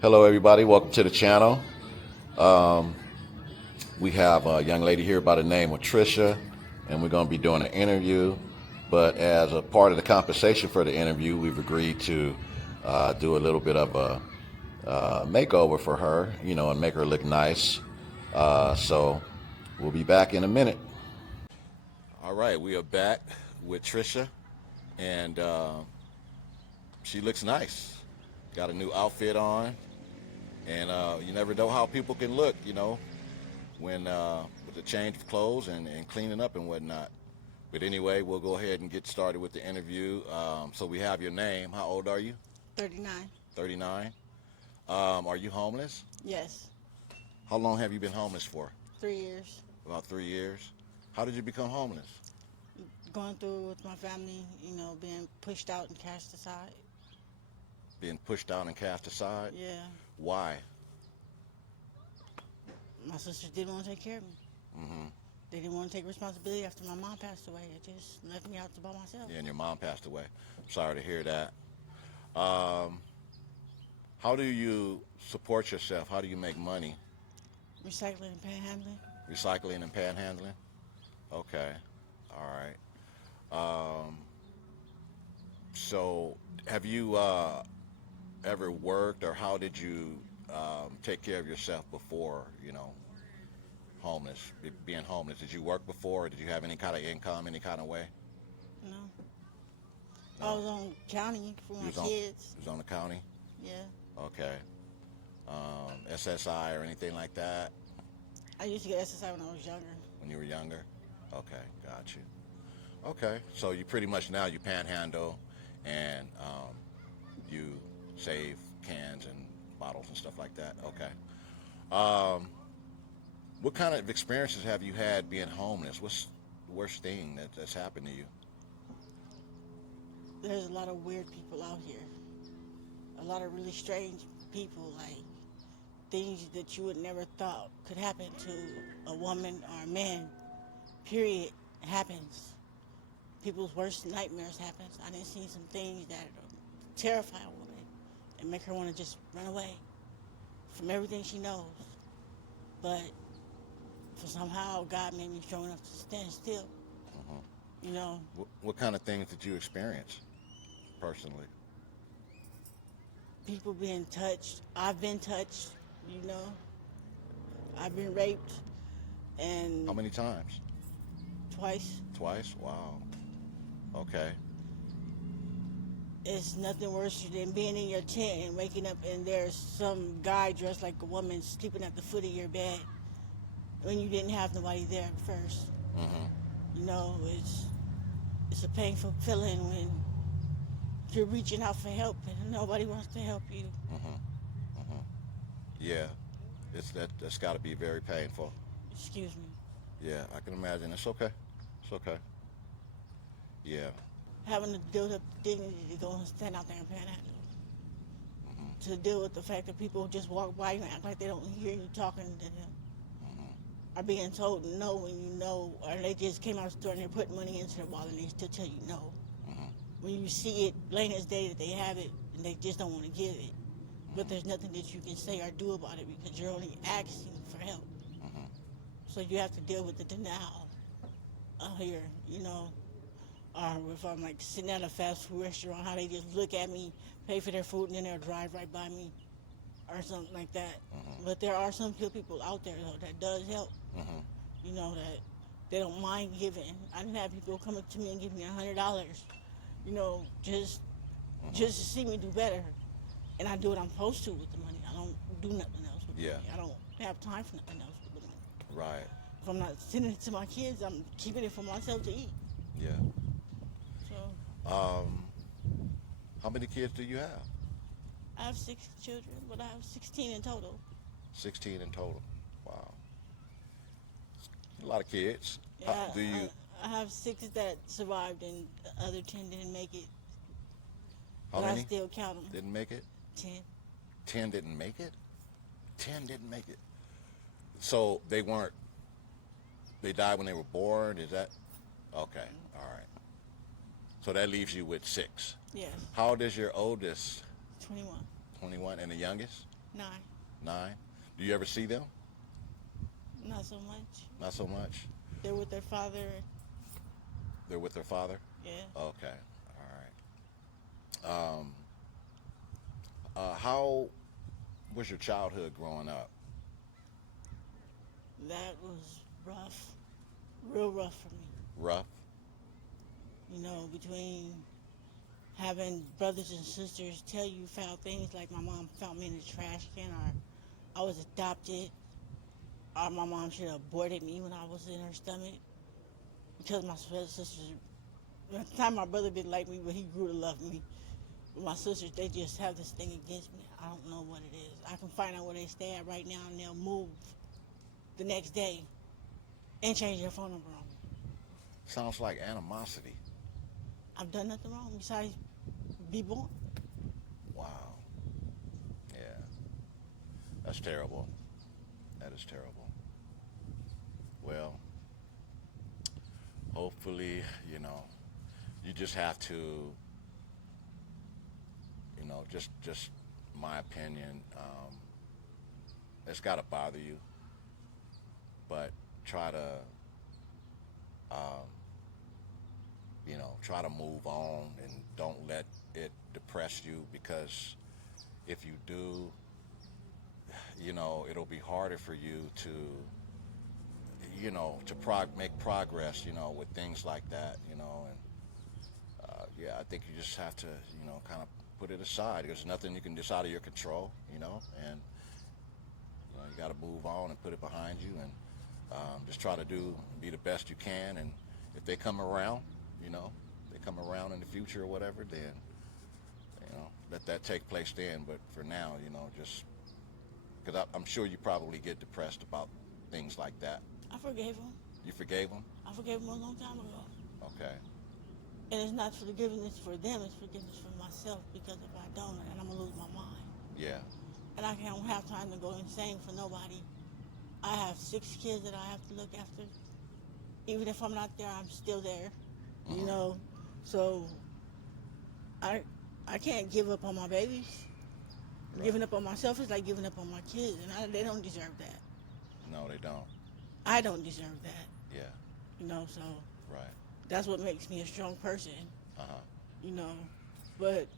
Hello, everybody. Welcome to the channel. Um, we have a young lady here by the name of Trisha, and we're going to be doing an interview. But as a part of the compensation for the interview, we've agreed to do a little bit of a makeover for her, and make her look nice. So we'll be back in a minute. All right, we are back with Trisha, and she looks nice. Got a new outfit on. And you never know how people can look, when with the change of clothes and cleaning up and whatnot. But anyway, we'll go ahead and get started with the interview. So we have your name. How old are you? 39. 39. Are you homeless? Yes. How long have you been homeless for? 3 years. About 3 years. How did you become homeless? Going through with my family, being pushed out and cast aside. Being pushed out and cast aside? Yeah. Why? My sisters didn't want to take care of me. Mm-hmm. They didn't want to take responsibility after my mom passed away. It just left me out by myself. Yeah, and your mom passed away. Sorry to hear that. How do you support yourself? How do you make money? Recycling and panhandling. Recycling and panhandling? Okay. All right. So have you ever worked, or how did you take care of yourself before, being homeless? Did you work before, or did you have any kind of income, any kind of way? No. I No. was on county for You my was on, kids. you was on the county? Yeah. Okay. SSI or anything like that I used to get SSI when I was younger. when you were younger? Okay, got you. Okay, so you pretty much now you panhandle and you save cans and bottles and stuff like that. Okay. Um, what kind of experiences have you had being homeless? What's the worst thing that's happened to you? There's a lot of weird people out here. A lot of really strange people, like things that you would never thought could happen to a woman or a man. Period. Happens. People's worst nightmares happens. I done seen some things that terrify a woman and make her want to just run away from everything she knows. But for somehow God made me strong enough to stand still. Uh-huh. You know, What kind of things did you experience personally? people being touched. I've been touched. You know, I've been raped How and many times? twice. Twice? Wow. Okay. It's nothing worse than being in your tent and waking up and there's some guy dressed like a woman sleeping at the foot of your bed when you didn't have nobody there at first. Mm-hmm. You know, it's a painful feeling when you're reaching out for help and nobody wants to help you. Mm-hmm. Mm-hmm. Yeah. That's got to be very painful. Excuse me. Yeah, I can imagine. It's okay. It's okay. Yeah. Having to deal with the dignity to go and stand out there and panhandle. Mm-hmm. To deal with the fact that people just walk by you and act like they don't hear you talking to them. Mm-hmm. Are being told no when you know, or they just came out of the store and they're putting money into their wallet and they still tell you no. Mm-hmm. When you see it plain as day that they have it and they just don't want to give it. But there's nothing that you can say or do about it because you're only asking for help. Mm-hmm. So you have to deal with the denial out here, you know. Or if I'm like sitting at a fast food restaurant, how they just look at me, pay for their food, and then they'll drive right by me or something like that. Mm-hmm. But there are some people out there though that does help. Mm-hmm. You know, that they don't mind giving. I didn't have people come up to me and give me $100. You know, Mm-hmm. just to see me do better. And I do what I'm supposed to with the money. I don't do nothing else with the Yeah. money. I don't have time for nothing else with the money. Right. If I'm not sending it to my kids, I'm keeping it for myself to eat. Yeah. So How many kids do you have? I have 6 children, but I have 16 in total. 16 in total. Wow. A lot of kids. Yeah, Do you? I have 6 that survived and the other 10 didn't make it. How But many I still count them. didn't make it? 10. 10 didn't make it. 10 didn't make it. So they weren't. They died when they were born. Is that okay? All right. So that leaves you with 6. Yes, How old is your oldest? 21. 21, and the youngest? 9. 9. Do you ever see them? Not so much. Not so much. They're with their father. They're with their father? Yeah. Okay. All right. How was your childhood growing up? That was rough. Real rough for me. Rough? You know, between having brothers and sisters tell you foul things like my mom found me in the trash can, or I was adopted, or my mom should have aborted me when I was in her stomach, because my sisters, at the time my brother didn't like me, but he grew to love me. But my sisters, they just have this thing against me. I don't know what it is. I can find out where they stay at right now, and they'll move the next day and change their phone number on me. Sounds like animosity. I've done nothing wrong besides be born. Wow. Yeah. That's terrible. That is terrible. Well, hopefully, you just have to, just my opinion, it's got to bother you, but try to, try to move on and don't let it depress you, because if you do, it'll be harder for you to, make progress, with things like that, and yeah, I think you just have to, kind of put it aside. There's nothing you can do out of your control, and you got to move on and put it behind you, and just try to be the best you can. And if they come around, they come around in the future or whatever, then, let that take place then. But for now, just, because I'm sure you probably get depressed about things like that. I forgave him. You forgave them? I forgave him a long time ago. Okay. And it's not forgiveness for them, it's forgiveness for myself, because if I don't, then I'm going to lose my mind. Yeah. And I don't have time to go insane for nobody. I have 6 kids that I have to look after. Even if I'm not there, I'm still there. Mm-hmm. So I can't give up on my babies. Right. Giving up on myself is like giving up on my kids, and they don't deserve that. No, they don't. I don't deserve that. Yeah. So right. that's what makes me a strong person. Uh-huh. But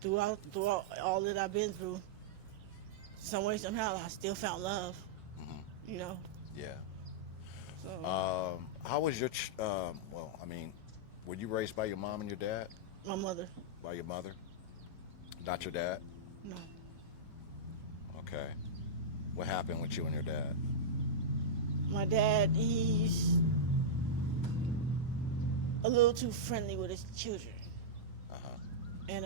throughout all that I've been through, some way, somehow, I still found love. Mm-hmm. Yeah. So, how was your, were you raised by your mom and your dad? my mother. By your mother? Not your dad? No. Okay. What happened with you and your dad? My dad, he's a little too friendly with his children. Uh-huh. And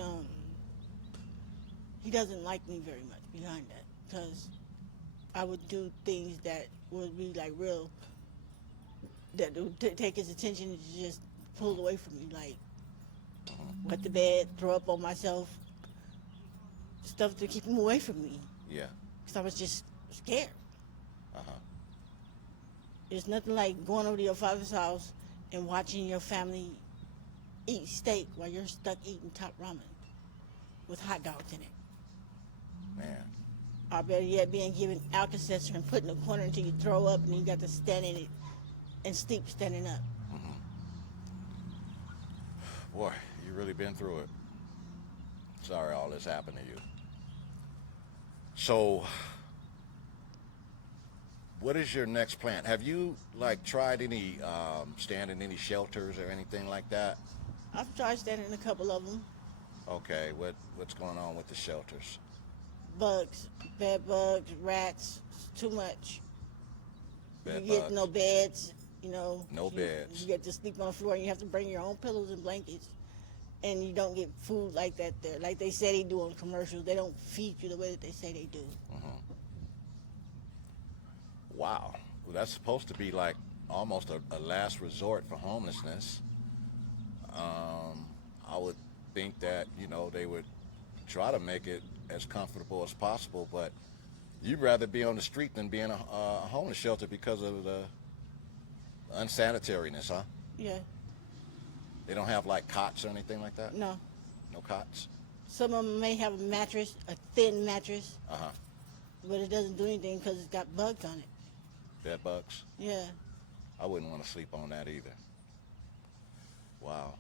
he doesn't like me very much behind that, because I would do things that would be like real, that would take his attention and just pull it away from me, like wet the bed, throw up on myself, stuff to keep him away from me. Yeah. Because I was just scared. Uh-huh. There's nothing like going over to your father's house and watching your family eat steak while you're stuck eating top ramen with hot dogs in it. Man. Or better yet, being given Alka-Seltzer and put in a corner until you throw up, and then you got to stand in it and sleep standing up. Mm-hmm. Boy, you really been through it. Sorry all this happened to you. So, what is your next plan? Have you tried any stand in any shelters or anything like that? I've tried standing in a couple of them. Okay, what's going on with the shelters? Bugs, bed bugs, rats, it's too much. Bed You get bugs? no beds, No beds. You get to sleep on the floor, and you have to bring your own pillows and blankets. And you don't get food like that there. Like they say they do on commercials, they don't feed you the way that they say they do. Mm-hmm. Wow. Well, that's supposed to be like almost a last resort for homelessness. I would think that, they would try to make it as comfortable as possible, but you'd rather be on the street than be in a homeless shelter because of the unsanitariness, huh? Yeah. They don't have cots or anything like that? No. No cots? Some of them may have a mattress, a thin mattress. Uh-huh. but it doesn't do anything because it's got bugs on it. Bed bugs? Yeah. I wouldn't want to sleep on that either. Wow.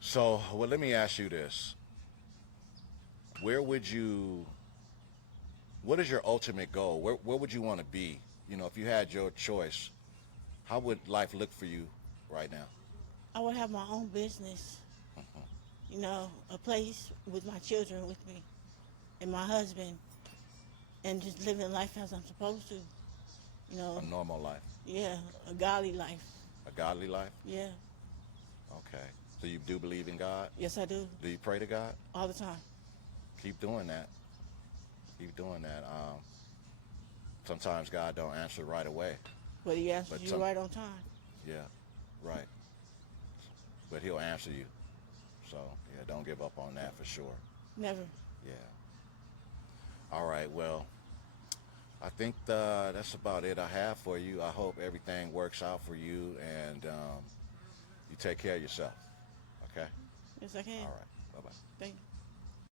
So, well, let me ask you this. Where would you, what is your ultimate goal? Where would you want to be? You know, if you had your choice, how would life look for you right now? I would have my own business, you know, a place with my children with me and my husband, and just living life as I'm supposed to, you know. A normal life? Yeah, a godly life. A godly life? Yeah. Okay. So you do believe in God? Yes, I do. Do you pray to God? All the time. Keep doing that. Keep doing that. Sometimes God don't answer right away. But he answers you right on time. Yeah, right. But he'll answer you. So, yeah, don't give up on that for sure. Never. Yeah. All right, well, I think that's about it I have for you. I hope everything works out for you, and you take care of yourself. Okay? Yes, I can. All right. Bye-bye. Thank you.